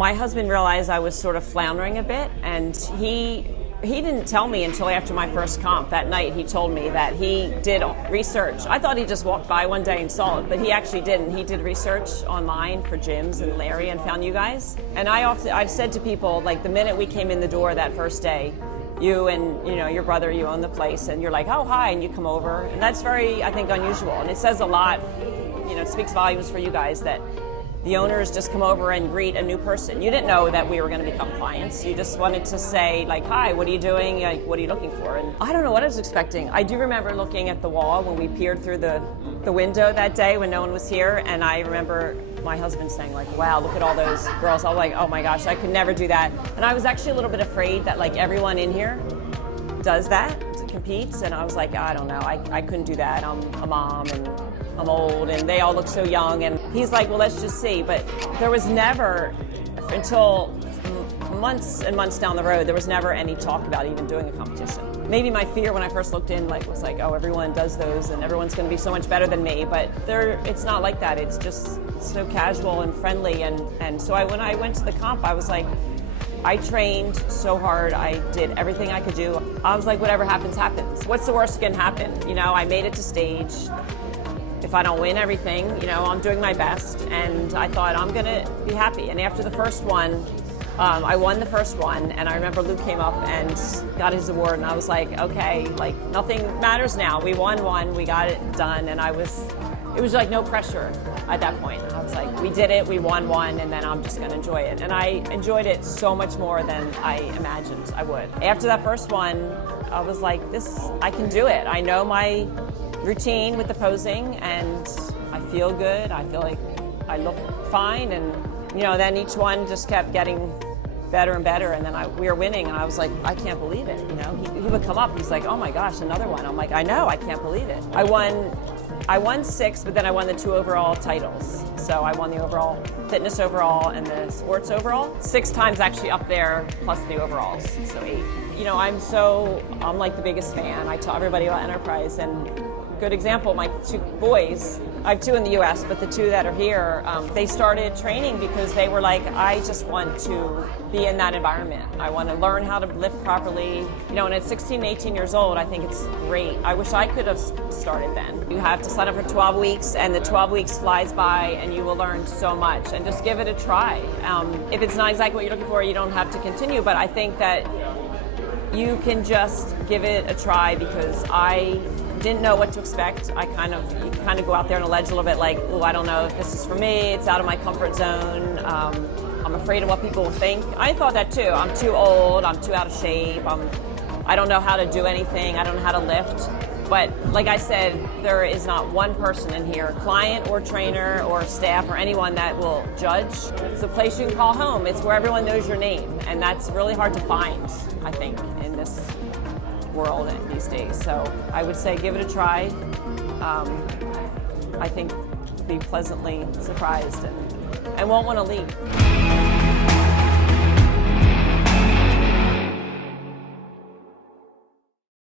My husband realized I was sort of floundering a bit, and he didn't tell me until after my first comp. That night he told me that he did research. I thought he just walked by one day and saw it, but he actually didn't. He did research online for gyms and Larry and found you guys. And I've said to people, like, the minute we came in the door that first day, you and your brother, you own the place, and you're like, oh, hi, and you come over. And that's very, I think, unusual. And it says a lot, it speaks volumes for you guys that the owners just come over and greet a new person. You didn't know that we were going to become clients. You just wanted to say, like, hi, what are you doing? Like, what are you looking for? And I don't know what I was expecting. I do remember looking at the wall when we peered through the window that day when no one was here, and I remember my husband saying, like, wow, look at all those girls. I was like, oh my gosh, I could never do that. And I was actually a little bit afraid that, like, everyone in here does that, competes, and I was like, I don't know, I couldn't do that. I'm a mom, and I'm old, and they all look so young. And he's like, well, let's just see. But there was never, until months and months down the road, there was never any talk about even doing a competition. Maybe my fear when I first looked in, was like, oh, everyone does those, and everyone's going to be so much better than me. But it's not like that. It's just so casual and friendly. And so when I went to the comp, I was like, I trained so hard. I did everything I could do. I was like, whatever happens, happens. What's the worst that can happen? I made it to stage. If I don't win everything, I'm doing my best. And I thought, I'm going to be happy. And after the first one, I won the first one. And I remember Luke came up and got his award. And I was like, okay, like, nothing matters now. We won one. We got it done. And it was like no pressure at that point. I was like, we did it, we won one, and then I'm just going to enjoy it. And I enjoyed it so much more than I imagined I would. After that first one, I was like, I can do it. I know my routine with the posing, and I feel good. I feel like I look fine, and then each one just kept getting better and better, and then we were winning, and I was like, I can't believe it. He would come up, he's like, oh my gosh, another one. I'm like, I know, I can't believe it. I won 6, but then I won the 2 overall titles. So I won the overall fitness overall and the sports overall. 6 times actually up there, plus the overalls, so 8. I'm like the biggest fan. I tell everybody about Enterprise, and good example, my 2 boys, I have 2 in the US, but the 2 that are here, they started training because they were like, I just want to be in that environment. I want to learn how to lift properly. And at 16, 18 years old, I think it's great. I wish I could have started then. You have to sign up for 12 weeks, and the 12 weeks flies by, and you will learn so much. And just give it a try. If it's not exactly what you're looking for, you don't have to continue, but I think that you can just give it a try, because I didn't know what to expect. You kind of go out there on a ledge a little bit, like, oh, I don't know if this is for me. It's out of my comfort zone. I'm afraid of what people will think. I thought that too. I'm too old. I'm too out of shape. I don't know how to do anything. I don't know how to lift. But like I said, there is not one person in here, client or trainer or staff or anyone, that will judge. It's a place you can call home. It's where everyone knows your name, and that's really hard to find, I think, in this world these days. So I would say give it a try. I think be pleasantly surprised and won't want to leave.